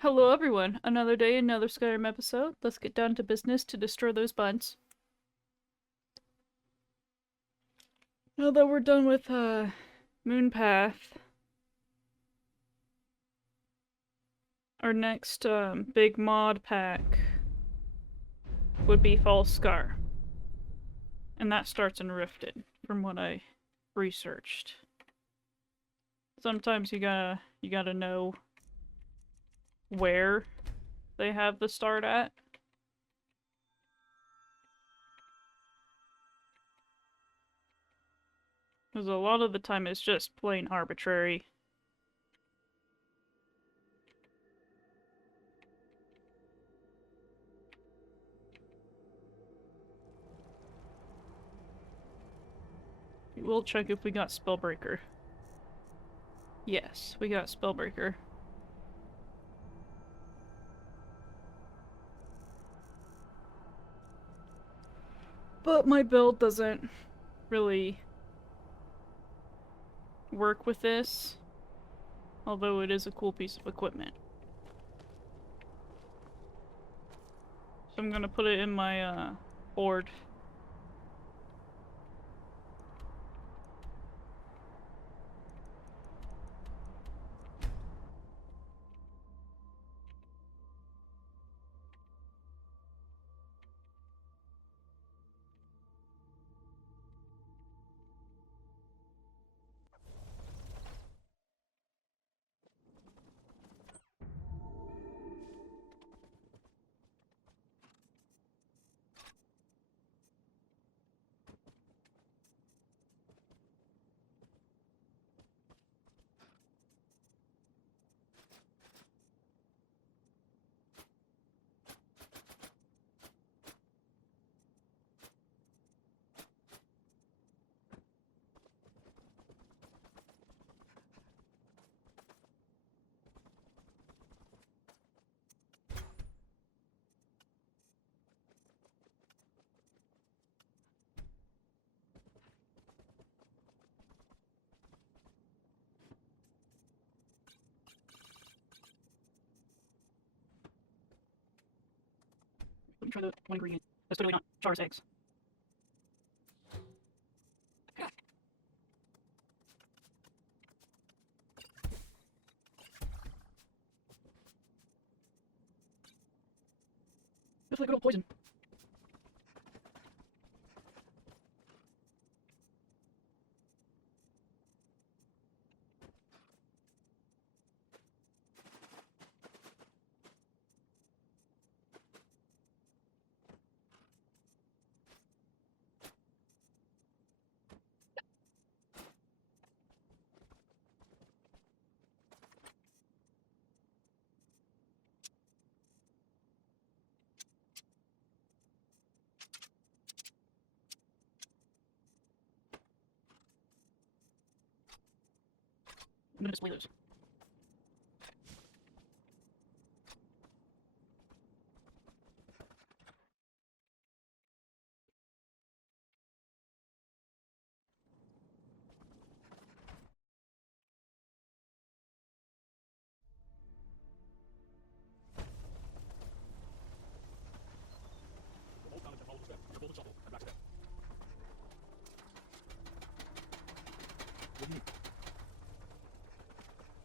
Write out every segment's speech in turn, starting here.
Hello everyone, another day, another Skyrim episode. Let's get down to business to destroy those buns. Now that we're done with, Moonpath, our next, big mod pack would be False Scar. And that starts in Rifted, from what I researched. Sometimes you gotta know where they have the start at. Because a lot of the time it's just plain arbitrary. We'll check if we got Spellbreaker. Yes, we got Spellbreaker. But my build doesn't really work with this, although it is a cool piece of equipment. So I'm gonna put it in my board. Let me try the one ingredient. That's totally not Char's eggs. Just like good old poison. I'm gonna display those.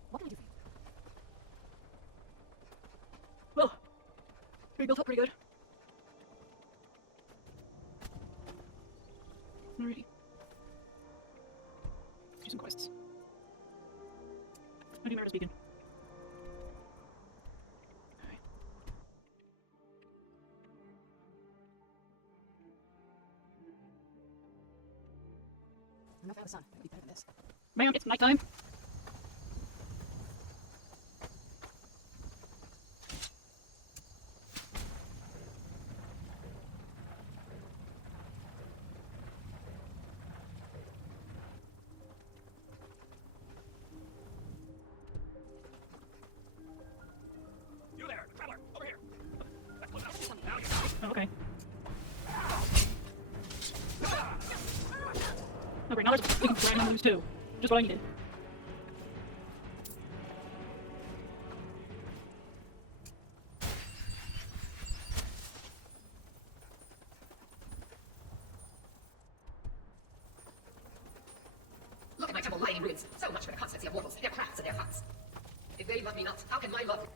What can we do for you? Well, we built up pretty good. Alrighty. Let's do some quests. I do Meredith's Beacon. Alright. I'm not found the sun. It would be better than this. Ma'am, it's nighttime. You there, traveler, over here. Oh, okay. Oh great, now there's we can drag on those too. Just what I needed. ruins. So much for the constancy of mortals, their crafts and their hearts. If they love me not, how can my love...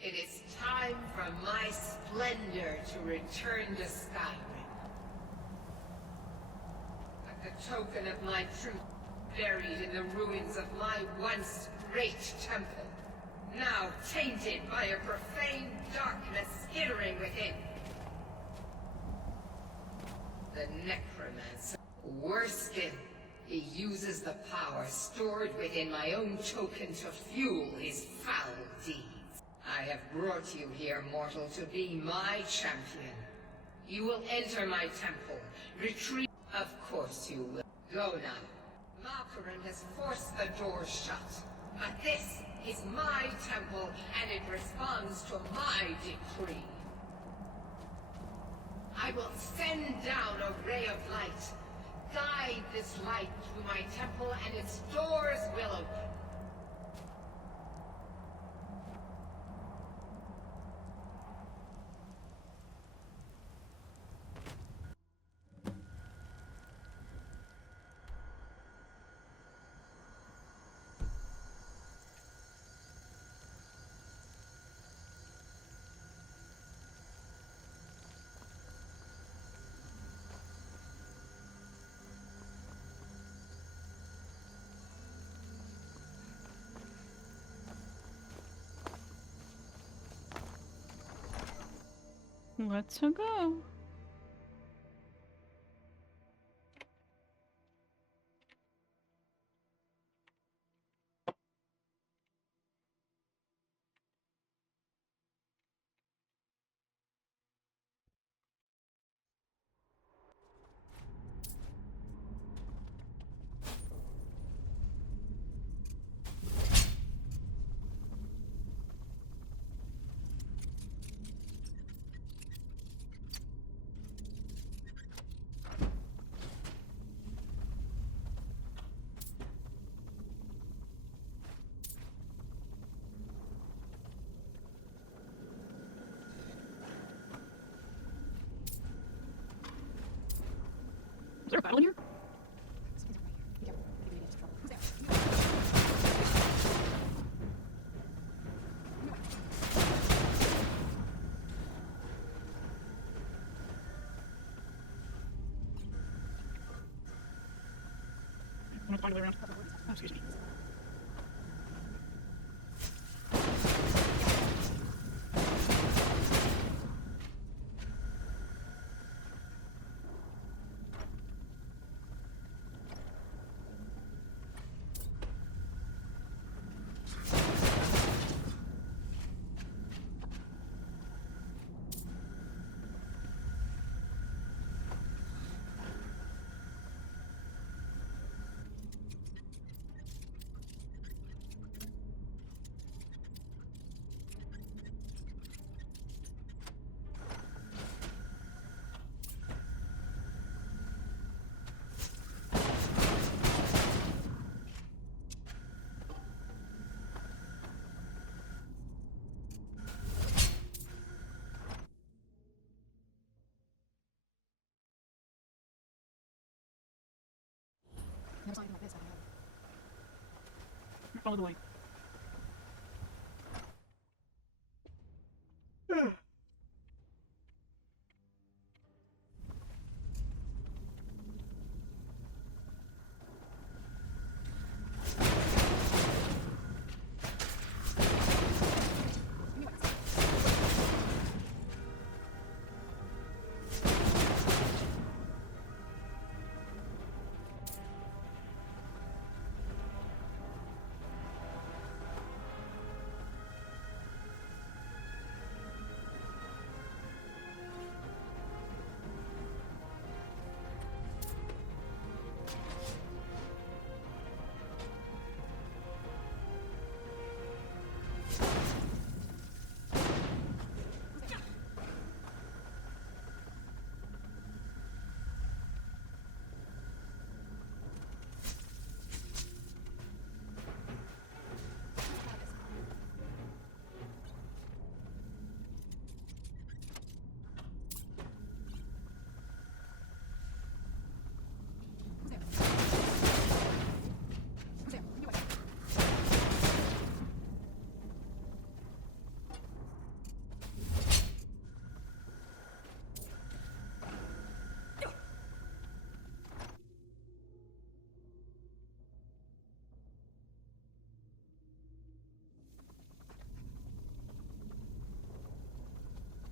It is time for my splendor to return to Skyrim. Like a token of my truth, buried in the ruins of my once great temple, now tainted by a profane darkness skittering within. The necromancer. Worse still, he uses the power stored within my own token to fuel his foul deeds. I have brought you here, mortal, to be my champion. You will enter my temple, retreat. Of course you will. Go now. Malkaran has forced the door shut. But this is my temple, and it responds to my decree. I will send down a ray of light. Guide this light through my temple, and its doors will open. Let's go. Is there a battle in here? Be careful. You're gonna get into trouble. Who's there? I'm gonna find a way around. Oh, excuse me. Never saw anything like this back in the Follow the light.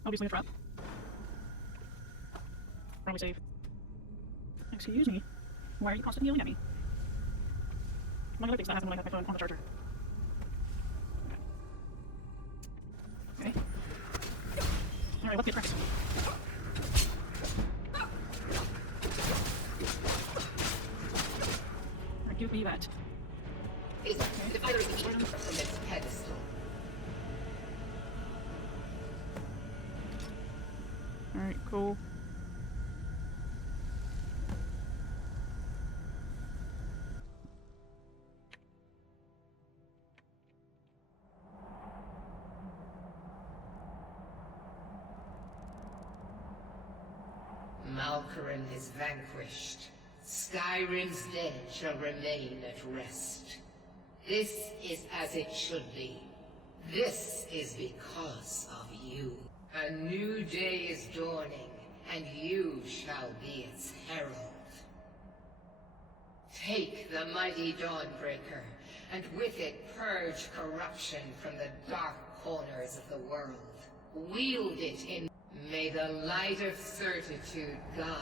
Obviously a trap. Probably save. Excuse me. Why are you constantly yelling at me? I'm gonna fix that happen when I have my phone on the charger. Okay. Alright, let's get practice. Alright, give me that. Is the fire is eaten from its pedestal. Alright, cool. Malkaran is vanquished. Skyrim's dead shall remain at rest. This is as it should be. This is because of you. A new day is dawning, and you shall be its herald. Take the mighty Dawnbreaker, and with it purge corruption from the dark corners of the world. Wield it in... May the light of certitude guide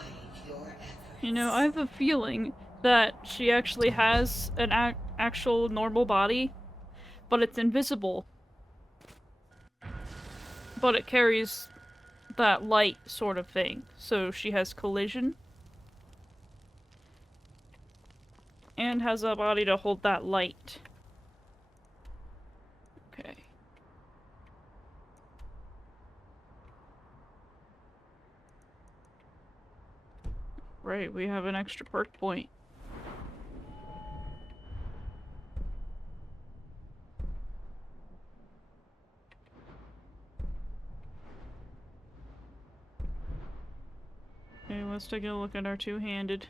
your efforts. You know, I have a feeling that she actually has an actual normal body, but it's invisible. But it carries that light sort of thing, so she has collision. And has a body to hold that light. Okay. Right, we have an extra perk point. Okay, let's take a look at our two-handed.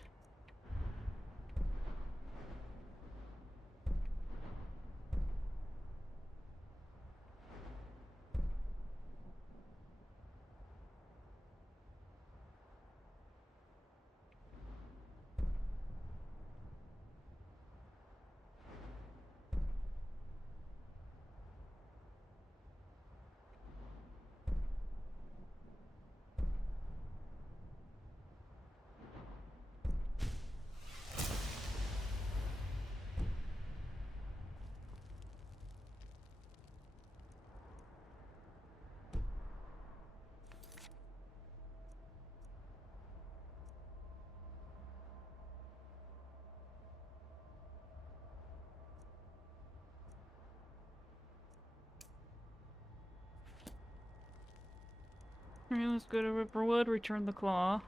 Alright, let's go to Ripperwood, return the claw.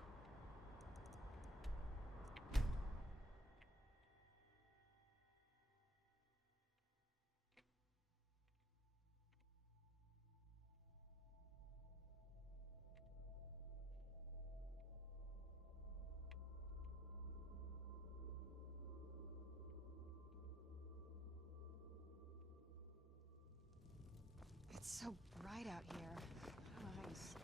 It's so bright out here. I don't know how you stand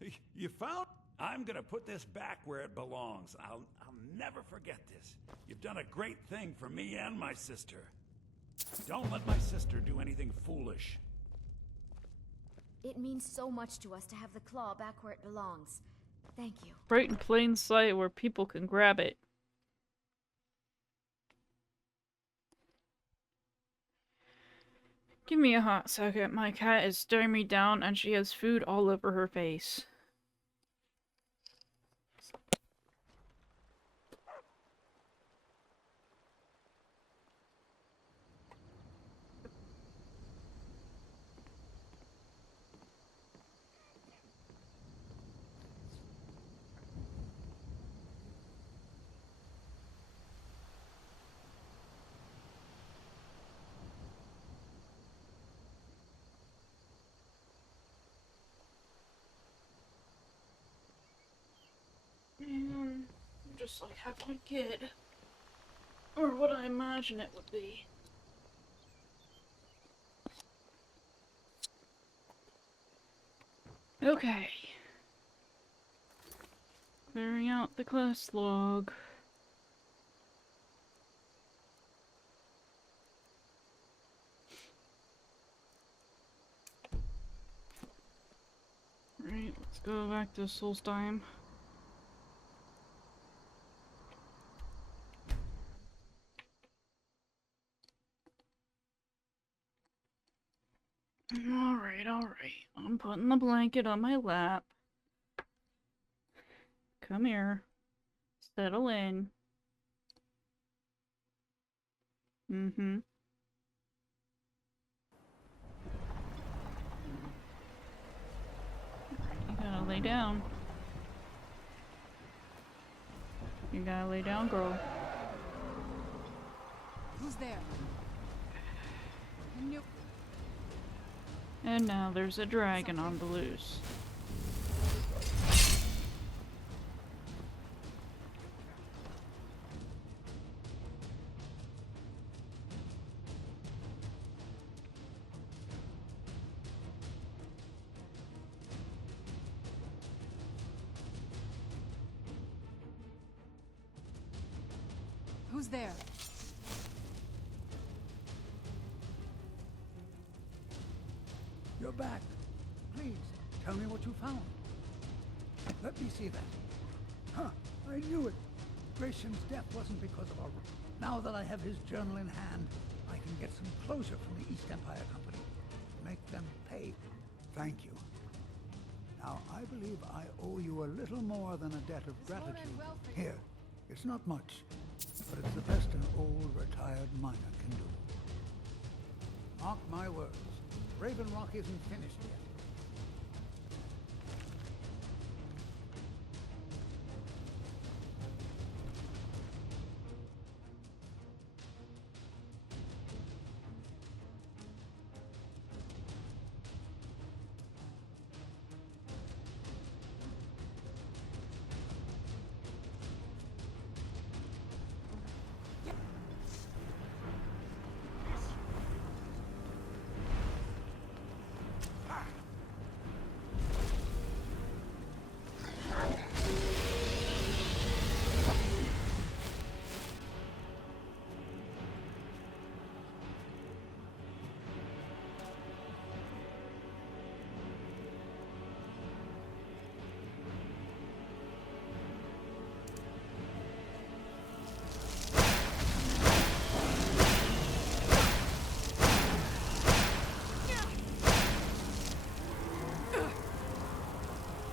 it. You found? I'm gonna put this back where it belongs. I'll never forget this. You've done a great thing for me and my sister. Don't let my sister do anything foolish. It means so much to us to have the claw back where it belongs. Thank you. Right in plain sight where people can grab it. Give me a hot second. My cat is staring me down and she has food all over her face. Man, I'm just like having a kid. Or what I imagine it would be. Okay. Clearing out the quest log. Right, let's go back to Solstheim. Alright, alright. I'm putting the blanket on my lap. Come here. Settle in. Mm-hmm. You gotta lay down. You gotta lay down, girl. Who's there? Nope. And now there's a dragon on the loose. Who's there? You're back. Please, tell me what you found. Let me see that. Huh, I knew it. Gratian's death wasn't because of our... Now that I have his journal in hand, I can get some closure from the East Empire Company. Make them pay. Thank you. Now, I believe I owe you a little more than a debt of gratitude. Here, it's not much, but it's the best an old, retired miner can do. Mark my words. Raven Rock isn't finished yet.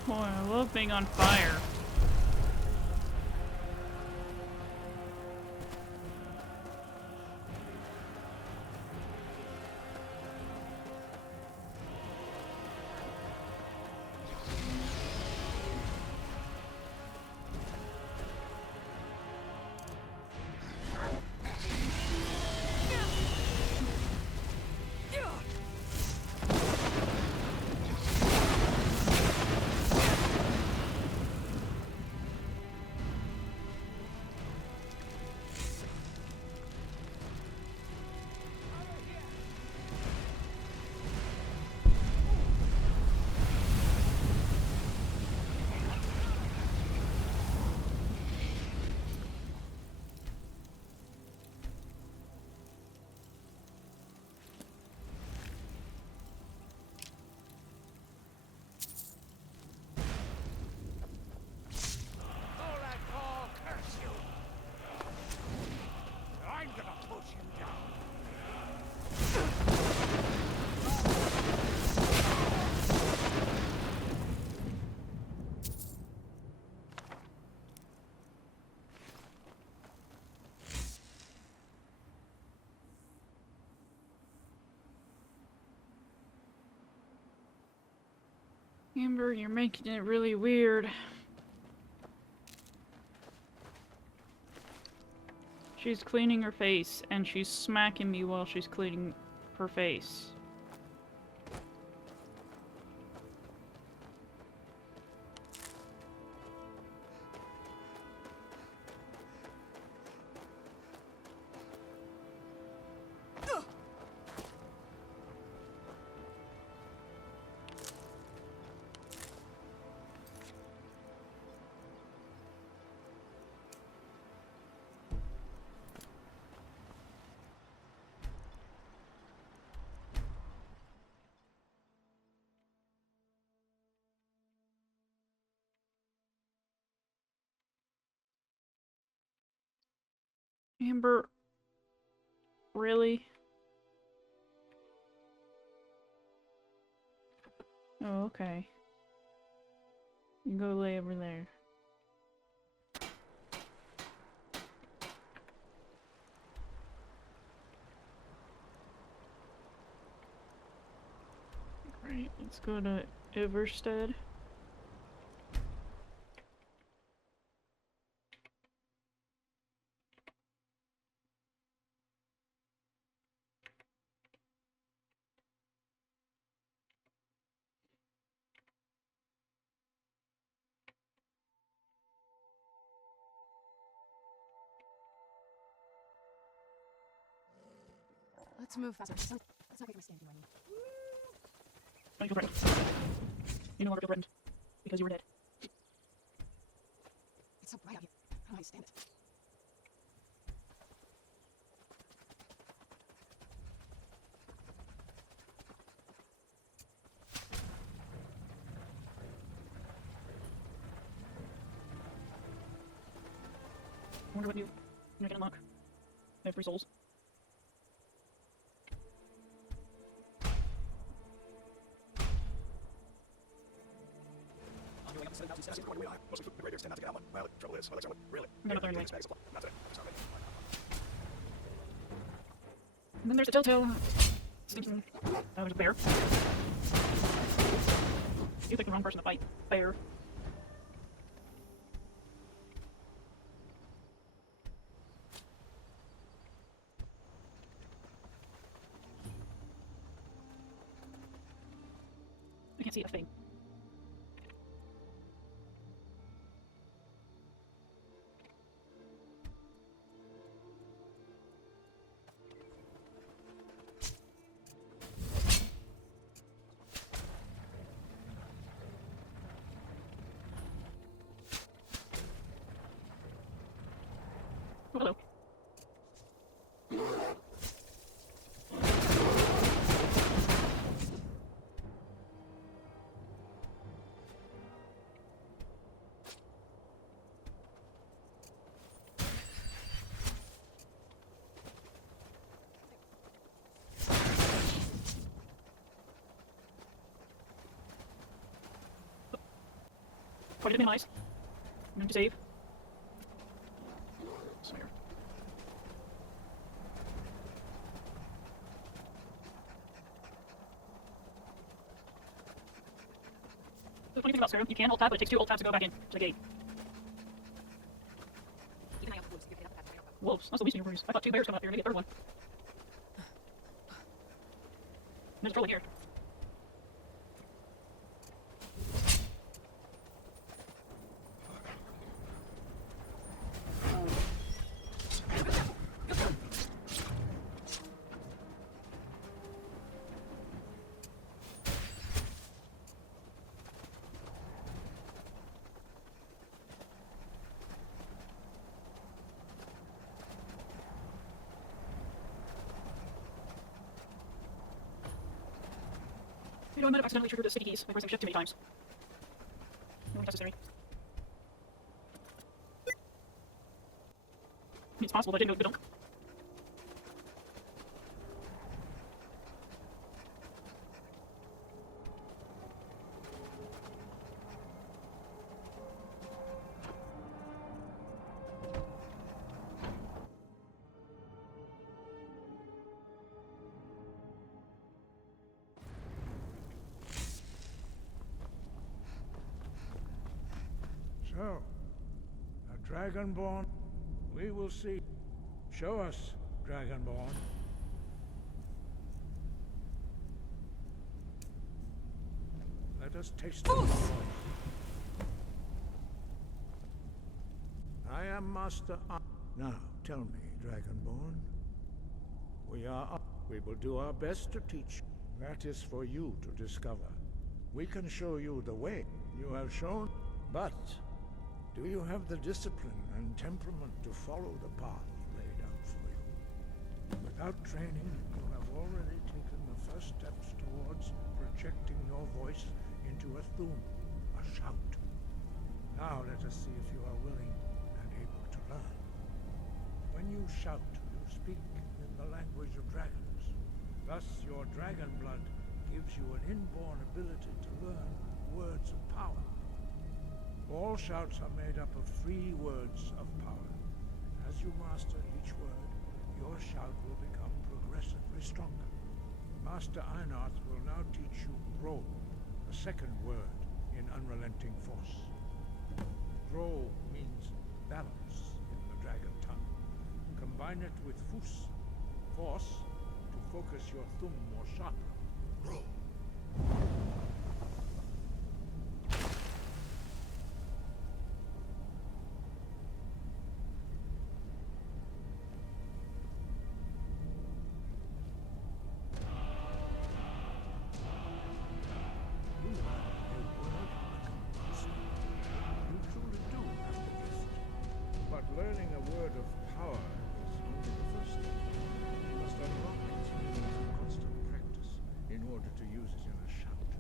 Boy, I love being on fire. Amber, you're making it really weird. She's cleaning her face, and she's smacking me while she's cleaning her face. Amber, really? Oh, okay. You can go lay over there. Right, let's go to Everstead. Let's move faster. Let's not wait for my stand anymore. Don't feel threatened. You no longer feel threatened. Because you were dead. It's so bright out here. I don't know how you stand it. I wonder what new I can unlock. I have 3 souls. Mostly the Greybeards tend not to get out much. Well, the trouble is, really. I'm gonna learn Not like. today. I'm sorry. And then there's the Telltale. Stinking. There's a bear. You picked the wrong person to fight. Bear. I can't see a thing. Oh, hello. Try to minimize. I'm going to save. Swear. The funny thing about Skyrim, you can hold tab, but it takes 2 hold tabs to go back in to the gate. Keep an eye out for wolves. If you're up that high up. Wolves. That's the least of your worries. I thought 2 bears coming up here, maybe a 3rd one. There's a troll in here. You know, I might have accidentally triggered the sticky keys by pressing shift too many times. No necessary. I mean, it's possible, but I didn't go to the So, a Dragonborn? We will see. Show us, Dragonborn. Let us taste the voice. I am Master Now, tell me, Dragonborn. We will do our best to teach. That is for you to discover. We can show you the way you have shown, but do you have the discipline and temperament to follow the path laid out for you? Without training, you have already taken the first steps towards projecting your voice into a thum, a shout. Now let us see if you are willing and able to learn. When you shout, you speak in the language of dragons. Thus, your dragon blood gives you an inborn ability to learn words of power. All shouts are made up of 3 words of power. As you master each word, your shout will become progressively stronger. Master Einarth will now teach you Grow, the second word in Unrelenting Force. Grow means balance in the dragon tongue. Combine it with Fus, Force, to focus your thumb more sharply. Grow. Learning a word of power is only the first step. You must unlock its meaning through constant practice in order to use it in a shout.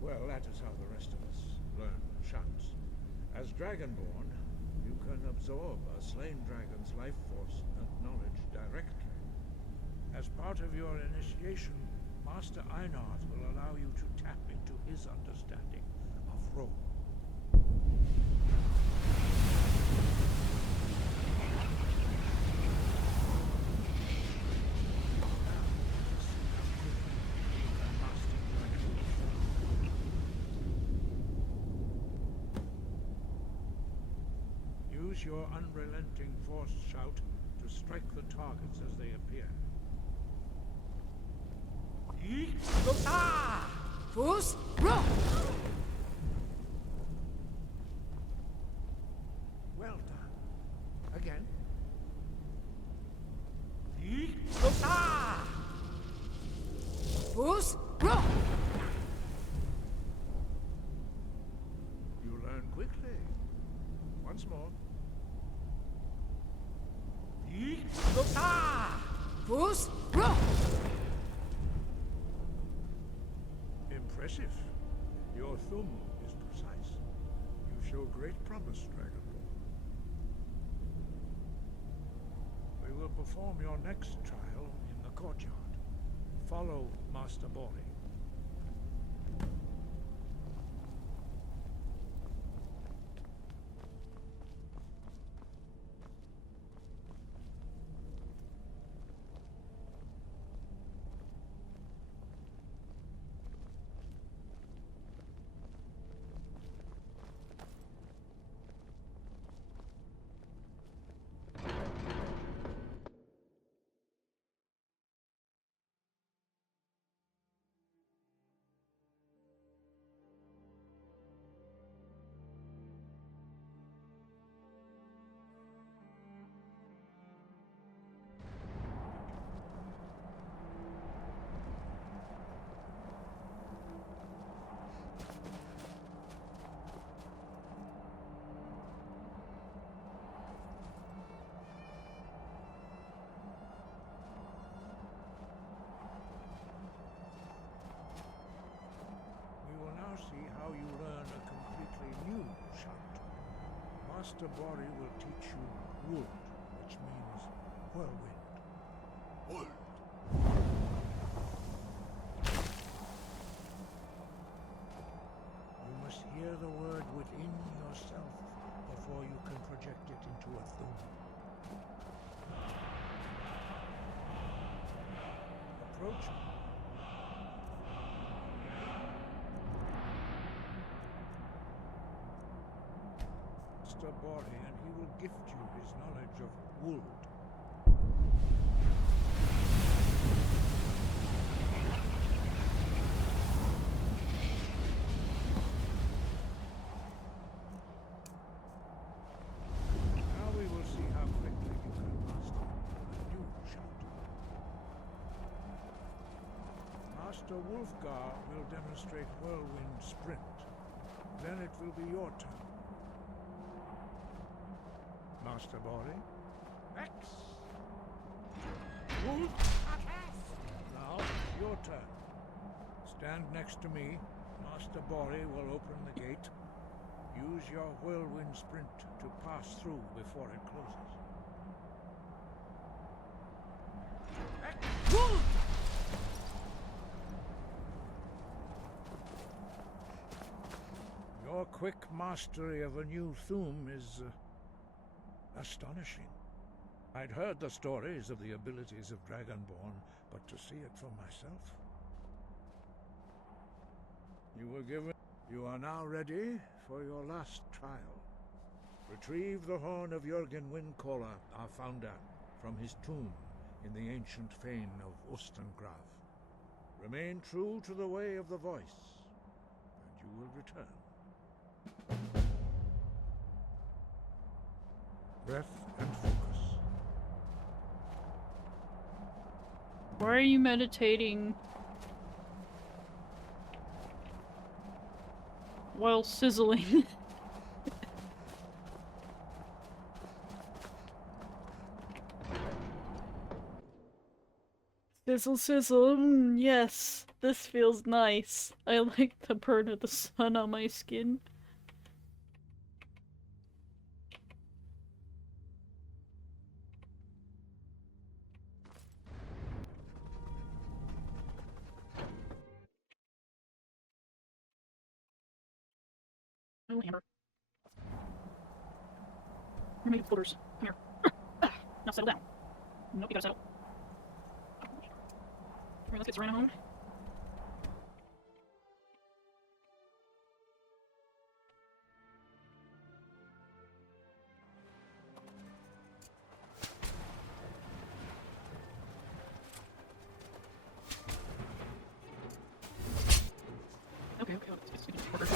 Well, that is how the rest of us learn shouts. As Dragonborn, you can absorb a slain dragon's life force and knowledge directly. As part of your initiation, Master Einarth will allow you to tap into his understanding of role. Use your unrelenting force shout to strike the targets as they appear. Fus, roll! Well done. Again. Fus, roll! You learn quickly. Once more. Fus, roll! Impressive. Your thumb is precise. You show great promise, Dragonborn. We will perform your next trial in the courtyard. Follow Master Bori. See how you learn a completely new shout. Master Bori will teach you Wood, which means whirlwind. Wood. You must hear the word within yourself before you can project it into a thum. Approach me. Master Bori, and he will gift you his knowledge of wood. Now we will see how quickly you can master a new shout. Master Wolfgar will demonstrate Whirlwind Sprint. Then it will be your turn. Master Bori. X. Now, your turn. Stand next to me. Master Bori will open the gate. Use your whirlwind sprint to pass through before it closes. quick mastery of a new Thume is astonishing. I'd heard the stories of the abilities of Dragonborn, but to see it for myself... You are now ready for your last trial. Retrieve the horn of Jürgen Windcaller, our founder, from his tomb in the ancient fane of Ustengrav. Remain true to the way of the voice, and you will return. Breath and focus. Why are you meditating while sizzling? Sizzle, sizzle. Yes, this feels nice. I like the burn of the sun on my skin. Oh, hammer. Remove folders. Come here. Now settle down. Nope, you gotta settle. Alright, let's get Serena home. Okay, let's get this order.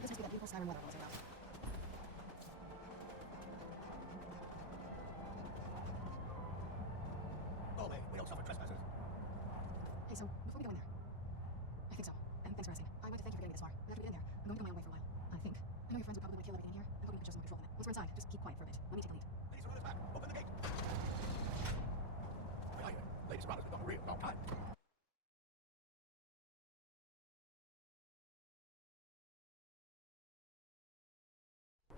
This must be that beautiful Skyrim weather I was about. Oh, wait, we don't suffer trespassers. Hey, so, before we go in there... I think so. And thanks for asking. I wanted to thank you for getting me this far. But after we get in there, I'm going to go my own way for a while. I think. I know your friends would probably want to kill everything in here. I'm hoping you put some control in it. Once we're inside, just keep quiet for a bit. Let me take the lead. Lady Serrano's back. Open the gate. Wait, are you? Lady Serrano's been on a real long time.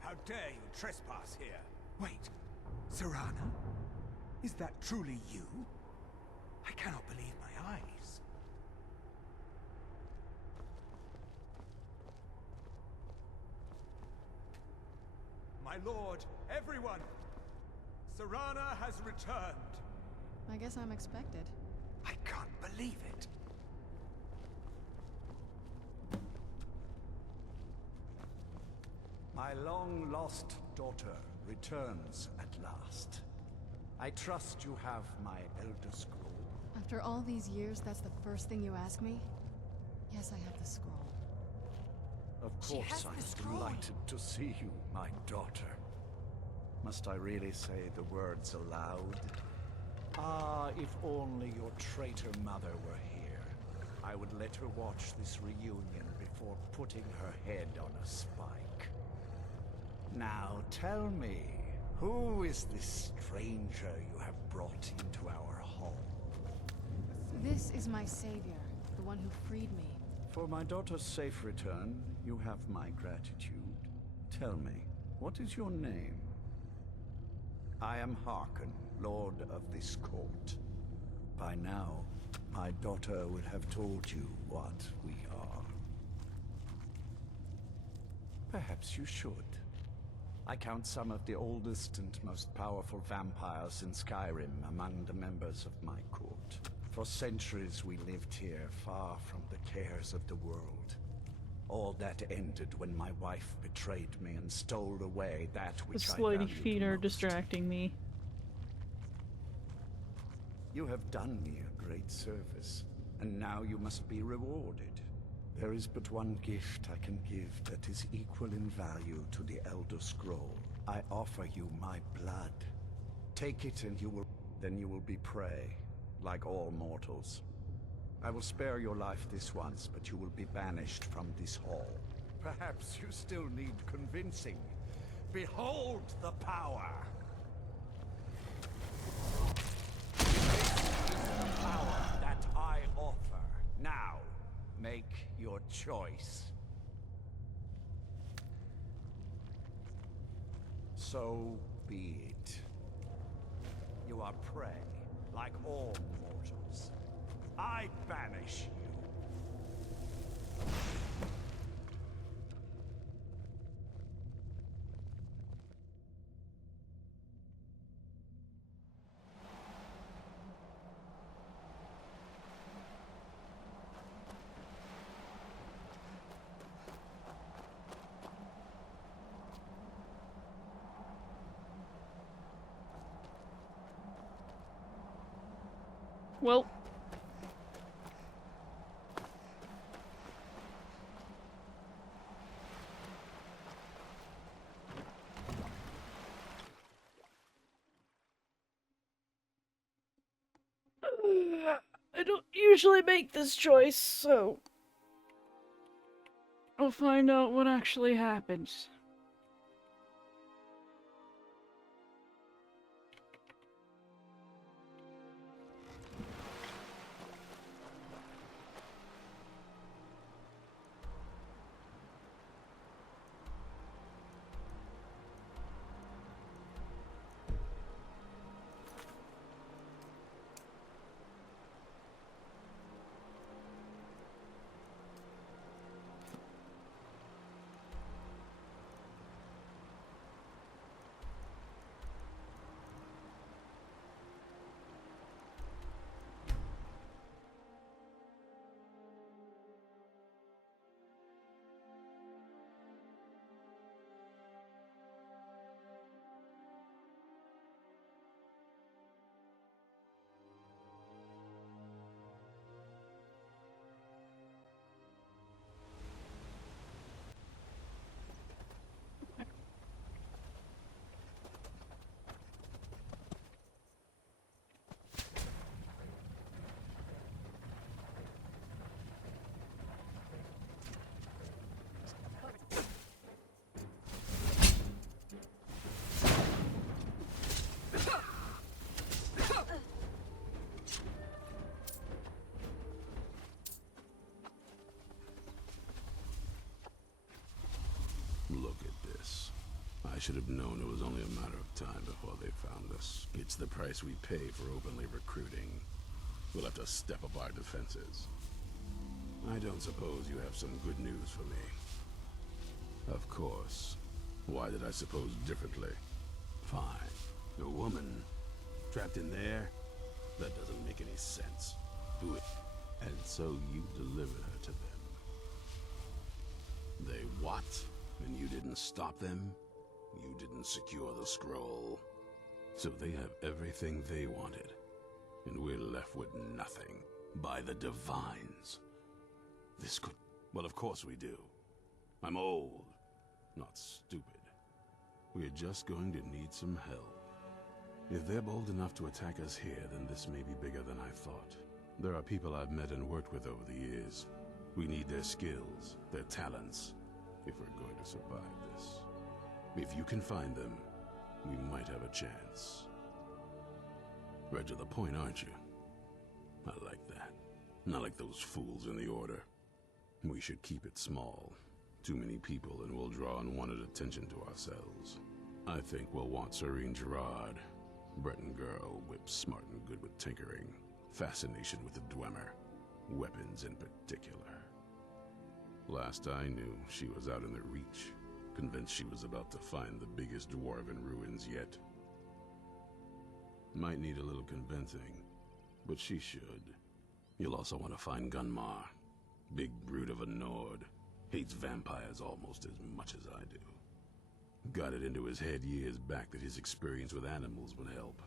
How dare you trespass here? Wait, Serrana? Is that truly you? I cannot believe my eyes. My lord, everyone! Serrana has returned. I guess I'm expected. I can't believe it. My long-lost daughter returns at last. I trust you have my Elder Scroll. After all these years, that's the first thing you ask me? Yes, I have the scroll. Of course I'm delighted to see you, my daughter. Must I really say the words aloud? Ah, if only your traitor mother were here. I would let her watch this reunion before putting her head on a spike. Now tell me, who is this stranger you have brought into our home? This is my savior, the one who freed me. For my daughter's safe return, you have my gratitude. Tell me, what is your name? I am Harkon, Lord of this court. By now, my daughter will have told you what we are. Perhaps you should. I count some of the oldest and most powerful vampires in Skyrim among the members of my court. For centuries we lived here, far from the cares of the world. All that ended when my wife betrayed me and stole away that The which I slutty valued feet are most. distracting me. You have done me a great service, and now you must be rewarded. There is but one gift I can give that is equal in value to the Elder Scroll. I offer you my blood. Take it and then you will be prey, like all mortals. I will spare your life this once, but you will be banished from this hall. Perhaps you still need convincing. Behold the power! This is the power that I offer. Now, make your choice. So be it. You are prey, like all mortals. I banish you. Well. I don't usually make this choice, so I'll find out what actually happens. Look at this. I should have known it was only a matter of time before they found us. It's the price we pay for openly recruiting. We'll have to step up our defenses. I don't suppose you have some good news for me. Of course. Why did I suppose differently? Fine. A woman trapped in there? That doesn't make any sense. Do it. And so you delivered her to them. They what? And you didn't stop them? You didn't secure the scroll? So they have everything they wanted. And we're left with nothing. By the Divines. This could... Well, of course we do. I'm old. Not stupid. We're just going to need some help. If they're bold enough to attack us here, then this may be bigger than I thought. There are people I've met and worked with over the years. We need their skills, their talents, if we're going to survive this. If you can find them, we might have a chance. Right to the point, aren't you? I like that. Not like those fools in the Order. We should keep it small. Too many people and we'll draw unwanted attention to ourselves. I think we'll want Serene Gerard. Breton girl, whip smart and good with tinkering. Fascination with the Dwemer. Weapons in particular. Last I knew, she was out in the Reach, convinced she was about to find the biggest dwarven ruins yet. Might need a little convincing, but she should. You'll also want to find Gunmar. Big brute of a Nord. Hates vampires almost as much as I do. Got it into his head years back that his experience with animals would help.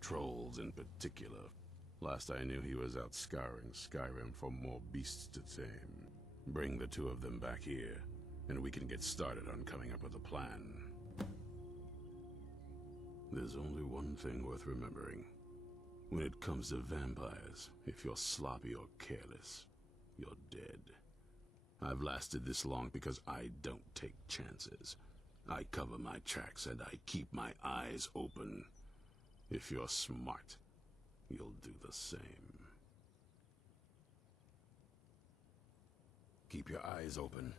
Trolls in particular. Last I knew, he was out scouring Skyrim for more beasts to tame. Bring the two of them back here, and we can get started on coming up with a plan. There's only one thing worth remembering. When it comes to vampires, if you're sloppy or careless, you're dead. I've lasted this long because I don't take chances. I cover my tracks and I keep my eyes open. If you're smart, you'll do the same. Keep your eyes open.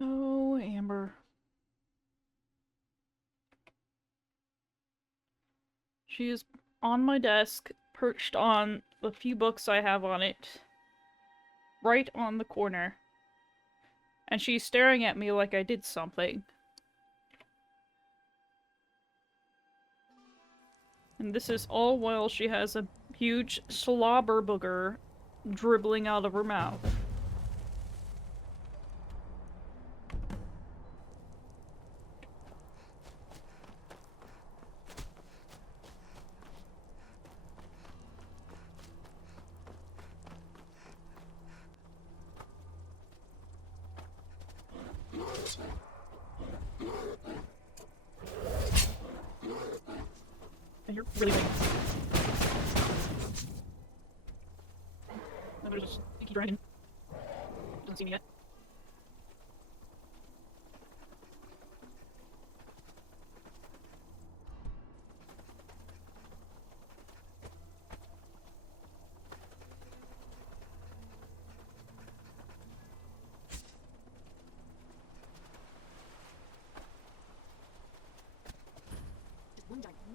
Oh, Amber. She is on my desk, perched on the few books I have on it, right on the corner. And she's staring at me like I did something. And this is all while she has a huge slobber booger dribbling out of her mouth. You're really big. There's just a sneaky dragon. Doesn't see me yet.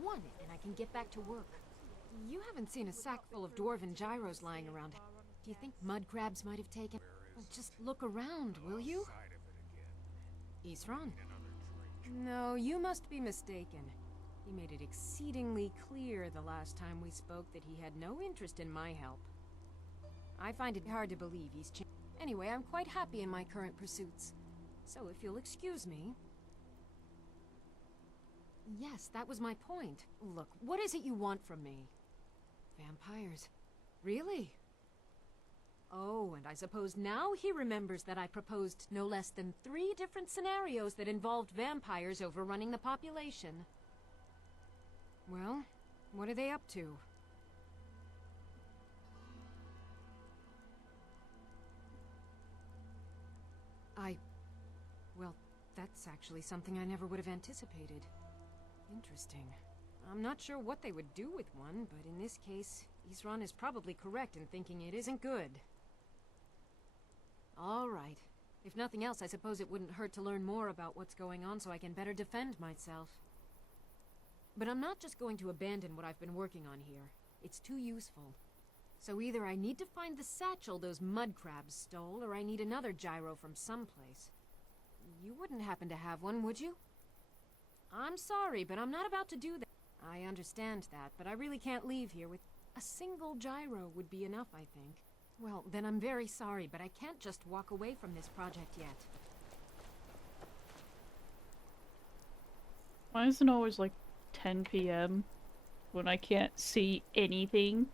Won it, and I can get back to work. You haven't seen a sack full of dwarven gyros lying around. Do you think mud crabs might have taken? Well, just look around, will you? Isran? No, you must be mistaken. He made it exceedingly clear the last time we spoke that he had no interest in my help. I find it hard to believe he's changed. Anyway, I'm quite happy in my current pursuits. So if you'll excuse me... Yes, that was my point. Look, what is it you want from me? Vampires. Really? Oh, and I suppose now he remembers that I proposed no less than 3 different scenarios that involved vampires overrunning the population. Well, what are they up to? Well, that's actually something I never would have anticipated. Interesting. I'm not sure what they would do with one, but in this case, Isran is probably correct in thinking it isn't good. All right. If nothing else, I suppose it wouldn't hurt to learn more about what's going on so I can better defend myself. But I'm not just going to abandon what I've been working on here. It's too useful. So either I need to find the satchel those mud crabs stole, or I need another gyro from someplace. You wouldn't happen to have one, would you? I'm sorry, but I'm not about to do that. I understand that, but I really can't leave here with... A single gyro would be enough, I think. Well, then I'm very sorry, but I can't just walk away from this project yet. Why is it always like 10 PM when I can't see anything?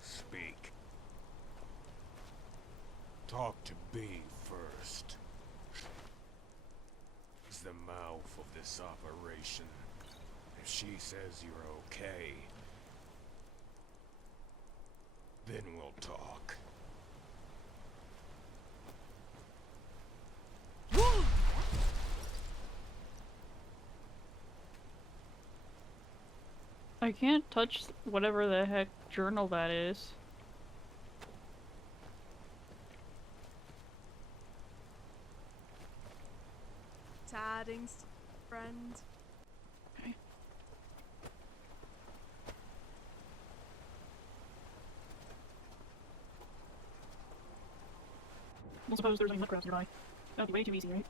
Speak. Talk to B first. Is the mouth of this operation. If she says you're okay, then we'll talk. I can't touch whatever the heck journal that is. Tidings, friend. Okay. Don't suppose there's any mudcrabs nearby. That'd be way too easy, right?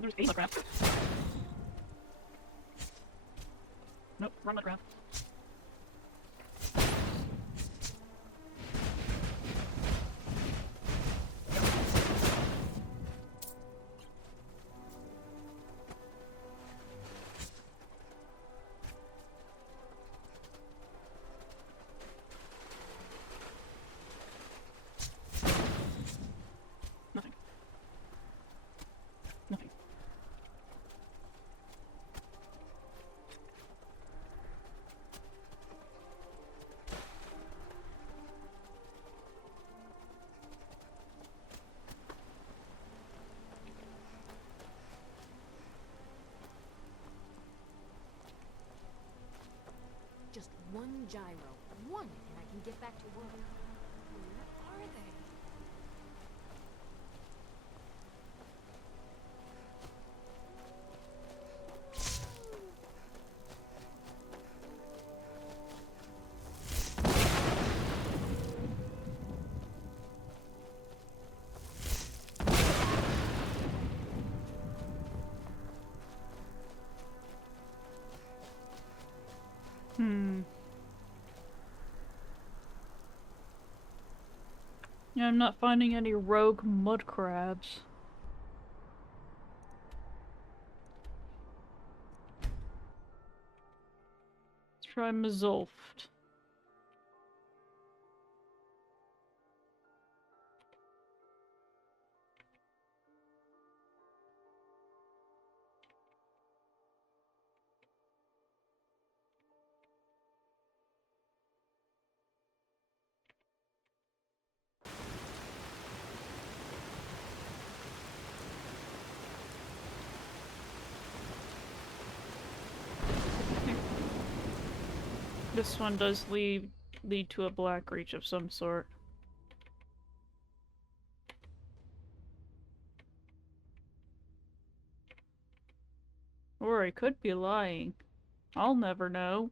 There's a mudcrab. Nope, wrong mudcrab. Nothing. Nothing. Just one gyro. One, and I can get back to work. Where are they? Yeah, I'm not finding any rogue mud crabs. Let's try Mazulft. This one does lead to a black reach of some sort. Or I could be lying. I'll never know.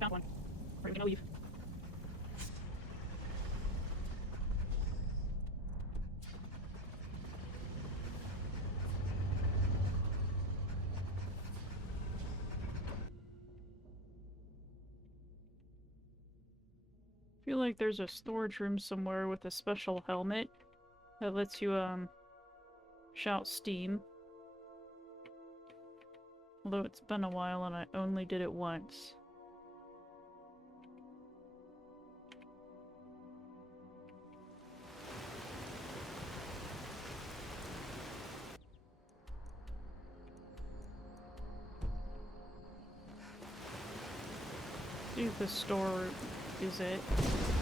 Found one. We're gonna leave. I feel like there's a storage room somewhere with a special helmet that lets you, shout steam. Although it's been a while and I only did it once. See if the store is it.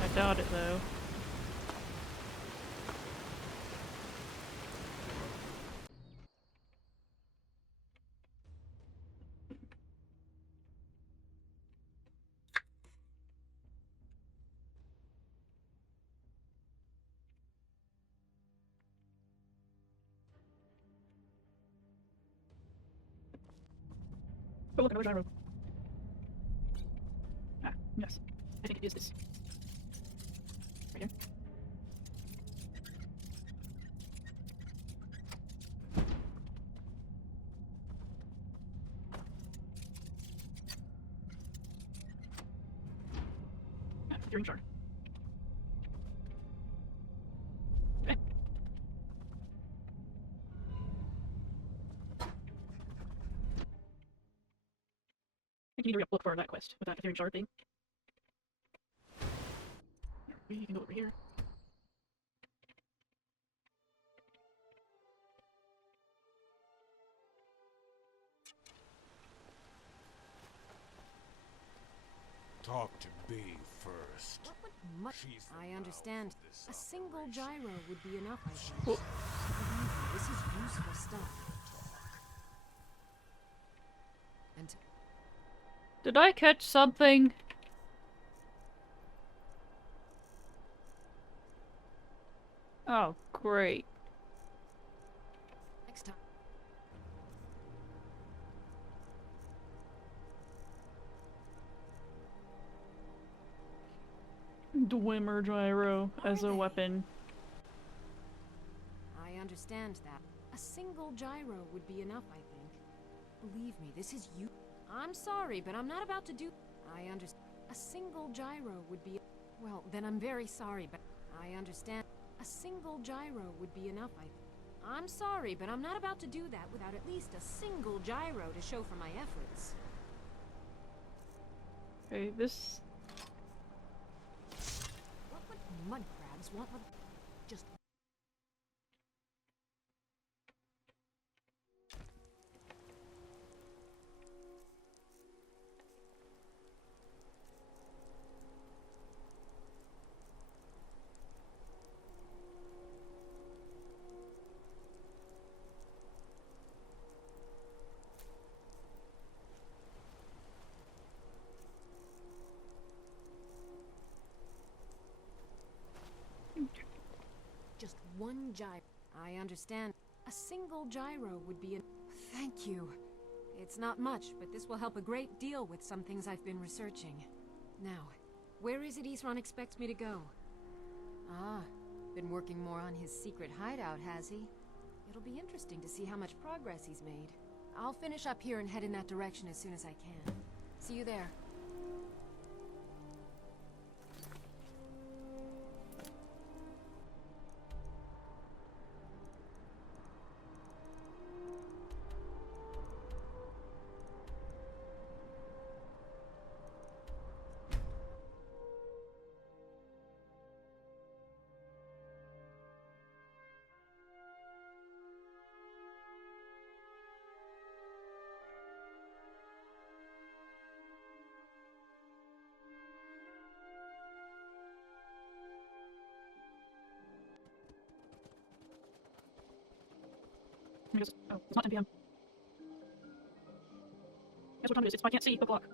I doubt it though. Oh look, another gyro. Ah, yes. I think it is this. Right here. Fury Shard. Okay. I can either look for that quest with that Fury Shard thing. We can go over here. Talk to B first. What would much? I understand. A single gyro would be enough, I think. Well, Believe me, this is useful stuff. And did I catch something? Oh, great. next time. Dwemer gyro as a weapon. I understand that. A single gyro would be enough, I think. Believe me, this is you. I'm sorry, but I'm not about to do. I understand. A single gyro would be. Well, then I'm very sorry, but I understand. A single gyro would be enough, I think. I'm sorry, but I'm not about to do that without at least a single gyro to show for my efforts. Okay, this. What would mud crabs want with just. Just one gyro. I understand. A single gyro would be Thank you. It's not much, but this will help a great deal with some things I've been researching. Now, where is it Isran expects me to go? Ah, been working more on his secret hideout, has he? It'll be interesting to see how much progress he's made. I'll finish up here and head in that direction as soon as I can. See you there. Oh, it's not 10 PM. Guess what time it is? It's I can't see the clock.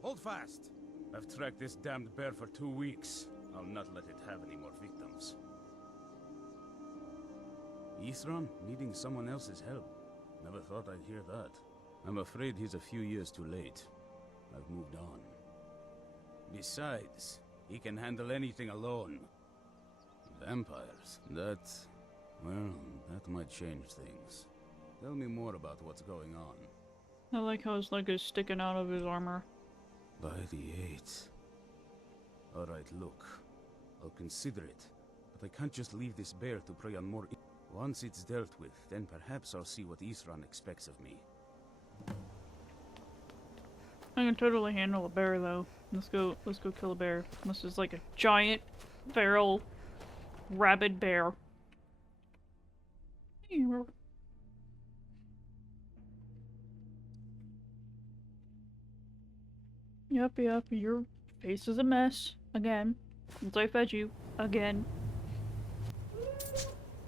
Hold fast. I've tracked this damned bear for 2 weeks. I'll not let it have any more victims. Isran needing someone else's help. Never thought I'd hear that. I'm afraid he's a few years too late. I've moved on. Besides, he can handle anything alone. Vampires, that might change things. Tell me more about what's going on. I like how his leg is sticking out of his armor. By the 8th. Alright, look. I'll consider it. But I can't just leave this bear to prey on more. Once it's dealt with, then perhaps I'll see what Isran expects of me. I can totally handle a bear though. Let's go kill a bear. This is like a giant, feral, rabid bear. Yep, your face is a mess. Again. Since I fed you. Again.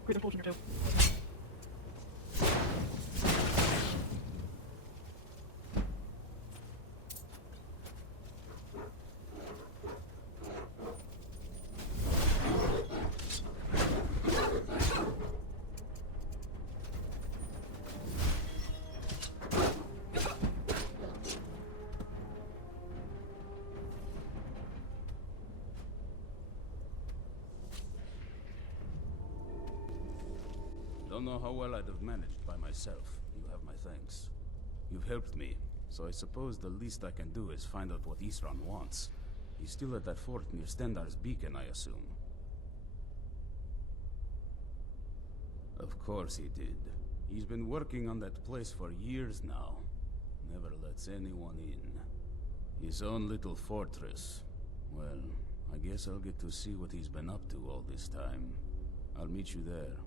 Great holes in your toe. don't know how well I'd have managed by myself. You have my thanks. You've helped me, so I suppose the least I can do is find out what Isran wants. He's still at that fort near Stendar's beacon, I assume. Of course he did. He's been working on that place for years now. Never lets anyone in. His own little fortress. Well, I guess I'll get to see what he's been up to all this time. I'll meet you there.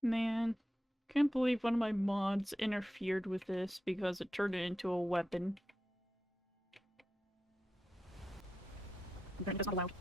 Man, can't believe one of my mods interfered with this because it turned it into a weapon. That's not allowed.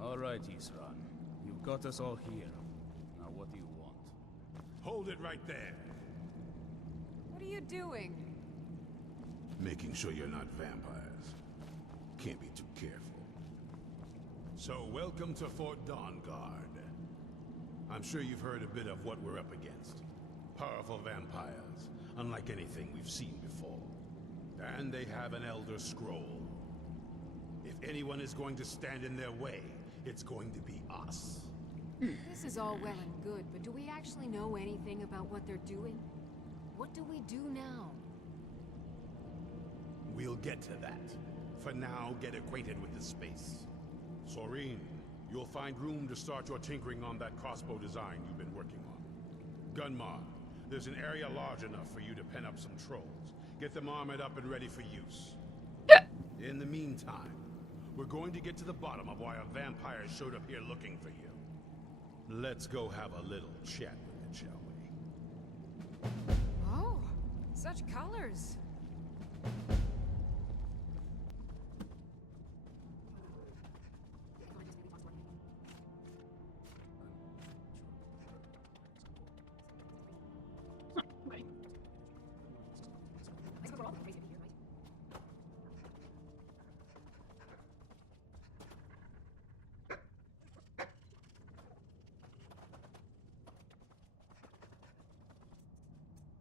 Alright, Isran. You've got us all here. Now what do you want? Hold it right there. What are you doing? Making sure you're not vampires. Can't be too careful. So, welcome to Fort Dawnguard. I'm sure you've heard a bit of what we're up against. Powerful vampires, unlike anything we've seen before. And they have an Elder Scroll. If anyone is going to stand in their way, it's going to be us. This is all well and good, but do we actually know anything about what they're doing? What do we do now? We'll get to that. For now, get acquainted with the space. Soreen, you'll find room to start your tinkering on that crossbow design you've been working on. Gunmod, there's an area large enough for you to pen up some trolls. Get them armored up and ready for use. In the meantime, we're going to get to the bottom of why a vampire showed up here looking for you. Let's go have a little chat with it, shall we? Oh, such colors.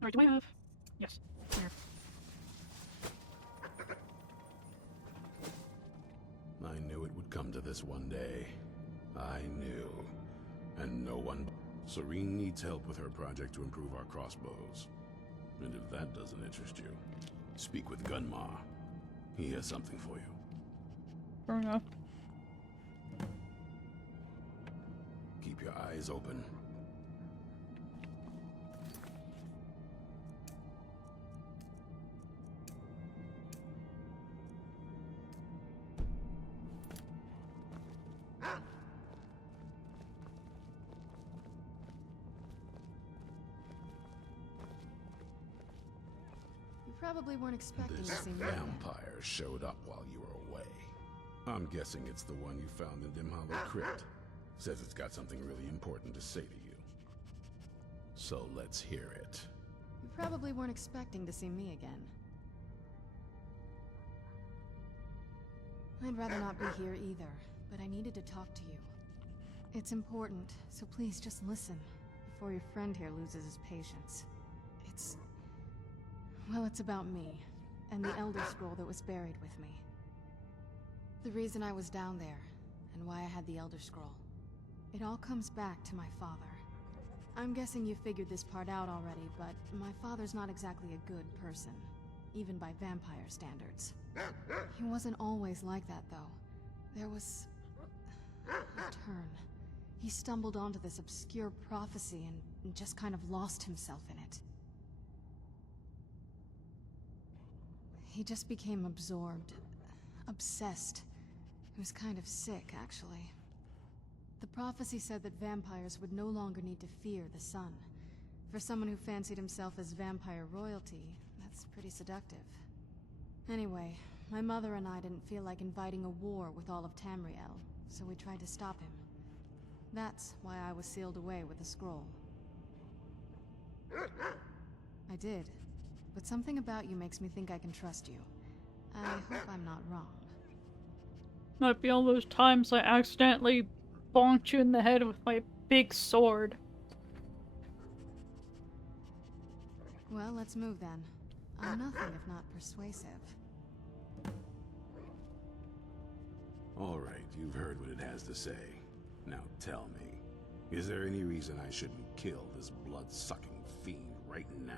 Right, do I have? Yes. Here. I knew it would come to this one day. I knew. And no one... Serene needs help with her project to improve our crossbows. And if that doesn't interest you, speak with Gunma. He has something for you. Fair enough. Keep your eyes open. You probably weren't expecting to This see me. vampire showed up while you were away. I'm guessing it's the one you found in Dim Hollow Crypt. Says it's got something really important to say to you. So let's hear it. You probably weren't expecting to see me again. I'd rather not be here either, but I needed to talk to you. It's important, so please just listen before your friend here loses his patience. Well, it's about me, and the Elder Scroll that was buried with me. The reason I was down there, and why I had the Elder Scroll. It all comes back to my father. I'm guessing you figured this part out already, but my father's not exactly a good person, even by vampire standards. He wasn't always like that, though. There was a turn. He stumbled onto this obscure prophecy and just kind of lost himself in it. He just became absorbed, obsessed. He was kind of sick, actually. The prophecy said that vampires would no longer need to fear the sun. For someone who fancied himself as vampire royalty, that's pretty seductive. Anyway, my mother and I didn't feel like inviting a war with all of Tamriel, so we tried to stop him. That's why I was sealed away with the scroll. I did, but something about you makes me think I can trust you. I hope I'm not wrong. Might be all those times I accidentally bonked you in the head with my big sword. Well, let's move then. I'm nothing if not persuasive. All right, you've heard what it has to say. Now tell me, is there any reason I shouldn't kill this blood-sucking fiend right now?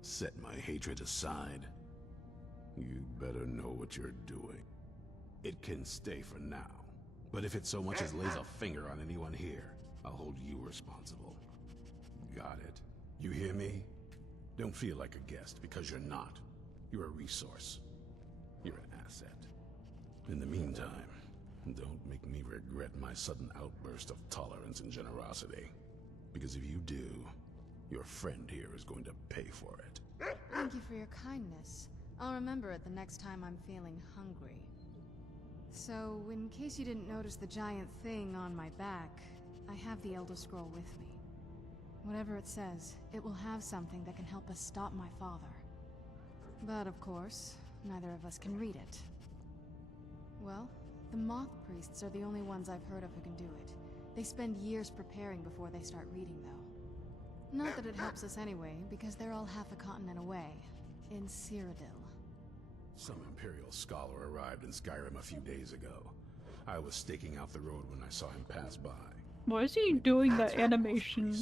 Set my hatred aside. You better know what you're doing. It can stay for now, but if it so much as lays a finger on anyone here, I'll hold you responsible. Got it? You hear me? Don't feel like a guest, because you're not. You're a resource. You're an asset. In the meantime, don't make me regret my sudden outburst of tolerance and generosity. Because if you do, your friend here is going to pay for it. Thank you for your kindness. I'll remember it the next time I'm feeling hungry. So, in case you didn't notice the giant thing on my back, I have the Elder Scroll with me. Whatever it says, it will have something that can help us stop my father. But of course, neither of us can read it. Well, the Moth Priests are the only ones I've heard of who can do it. They spend years preparing before they start reading, though. Not that it helps us anyway, because they're all half a continent away, in Cyrodiil. Some Imperial scholar arrived in Skyrim a few days ago. I was staking out the road when I saw him pass by. Why is he doing that animation?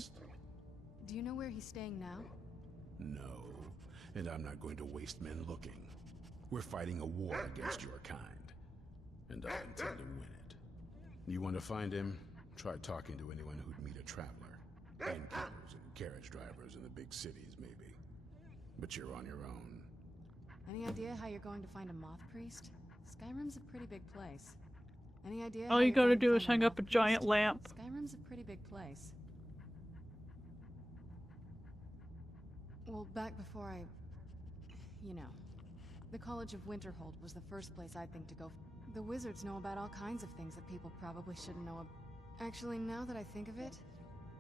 Do you know where he's staying now? No, and I'm not going to waste men looking. We're fighting a war against your kind, and I intend to win it. You want to find him? Try talking to anyone who'd meet a traveler. Innkeepers and carriage drivers in the big cities, maybe. But you're on your own. Any idea how you're going to find a Moth Priest? Skyrim's a pretty big place. Any idea All you gotta do is hang up a giant lamp. Skyrim's a pretty big place. Well, back before I... you know. The College of Winterhold was the first place I'd think to go. The wizards know about all kinds of things that people probably shouldn't know about. Actually, now that I think of it,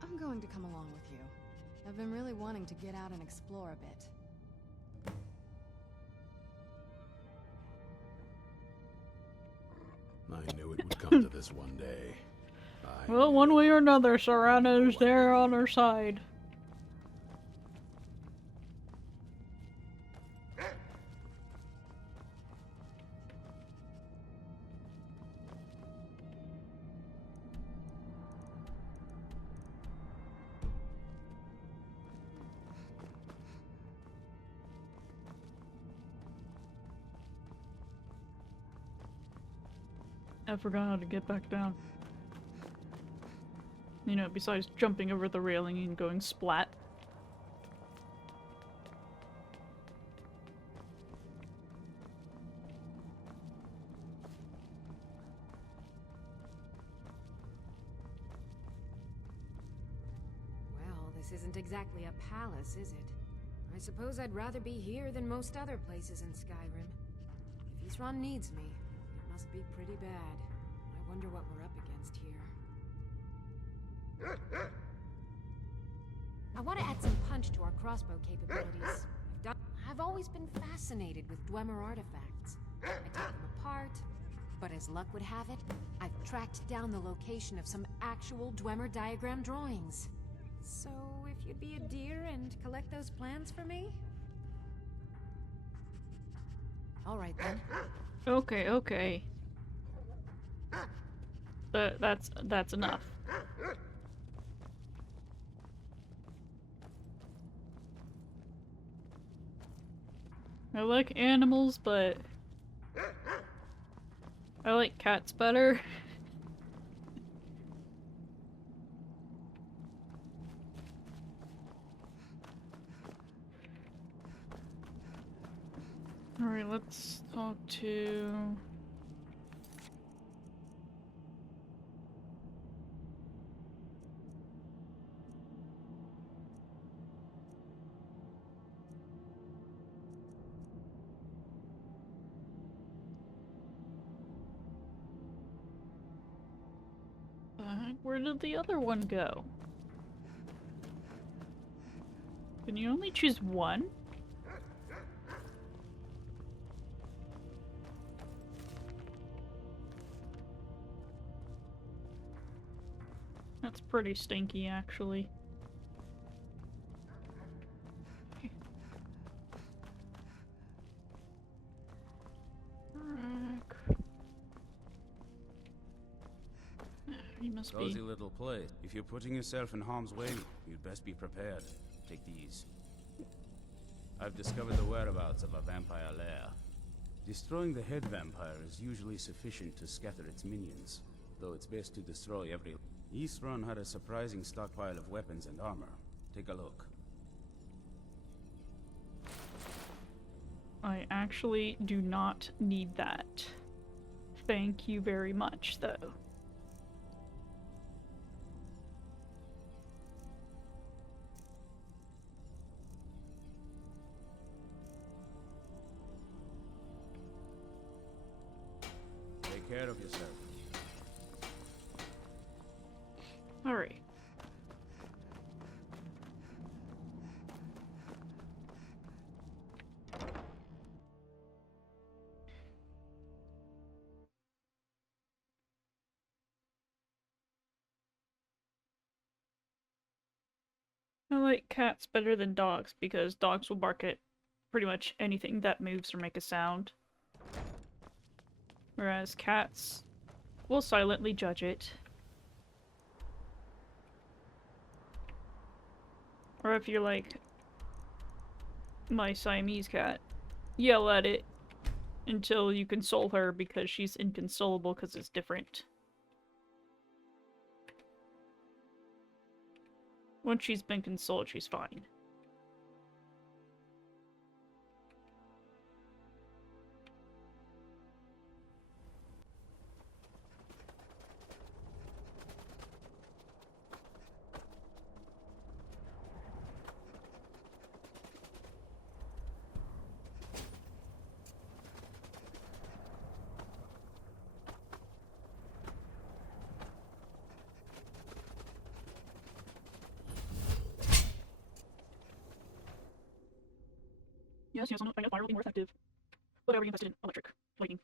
I'm going to come along with you. I've been really wanting to get out and explore a bit. I knew it would come to this one day. Well, one way or another, Serana is there on our side. I forgot how to get back down. You know, besides jumping over the railing and going splat. Well, this isn't exactly a palace, is it? I suppose I'd rather be here than most other places in Skyrim. If Isran needs me, it must be pretty bad. I wonder what we're up against here. I want to add some punch to our crossbow capabilities. I've always been fascinated with Dwemer artifacts. I take them apart, but as luck would have it, I've tracked down the location of some actual Dwemer diagram drawings. So, if you'd be a dear and collect those plans for me? Alright then. Okay, okay. That's enough. I like animals, but I like cats better. Alright, let's talk to... Where did the other one go? Can you only choose one? That's pretty stinky, actually. You must be. Cozy little place. If you're putting yourself in harm's way, you'd best be prepared. Take these. I've discovered the whereabouts of a vampire lair. Destroying the head vampire is usually sufficient to scatter its minions, though it's best to destroy every... Isran had a surprising stockpile of weapons and armor. Take a look. I actually do not need that. Thank you very much, though. Take care of yourself. Alright. I like cats better than dogs because dogs will bark at pretty much anything that moves or make a sound. Whereas cats will silently judge it. Or if you're like my Siamese cat, yell at it until you console her because she's inconsolable because it's different. Once she's been consoled, she's fine. Yes, I know fire will be more effective. But I already invested in electric lightning.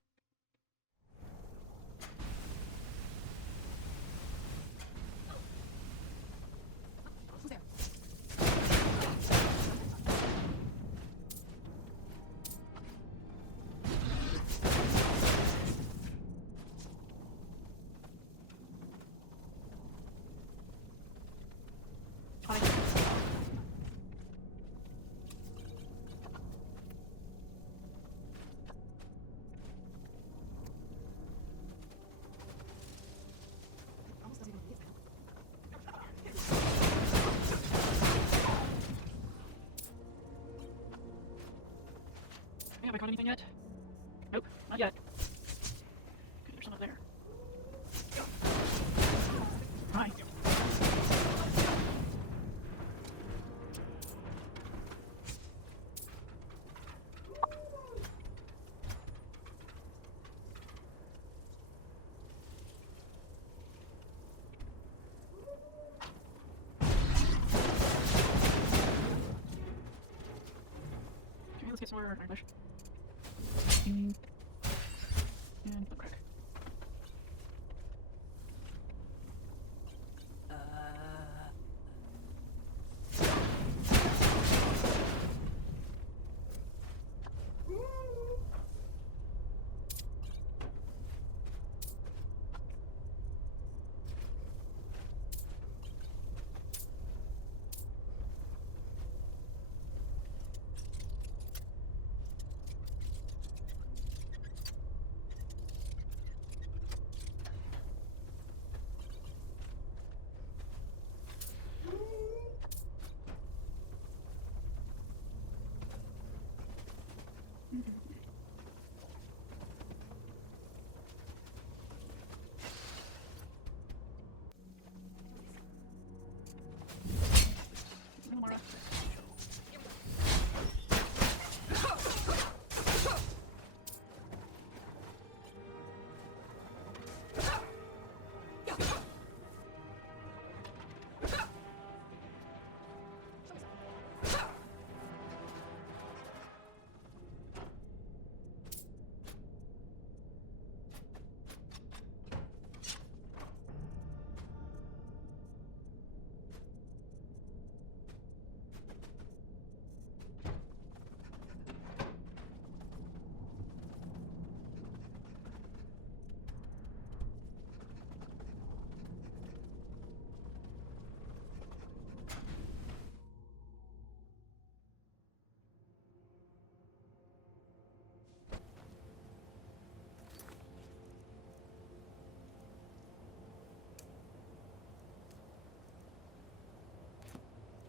Who's there? I caught anything yet? Nope, not yet. Okay, there's some up there. Hi. Okay, let's get some more English. And the crack.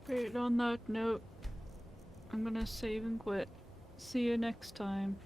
Great, on that note, I'm gonna save and quit. See you next time.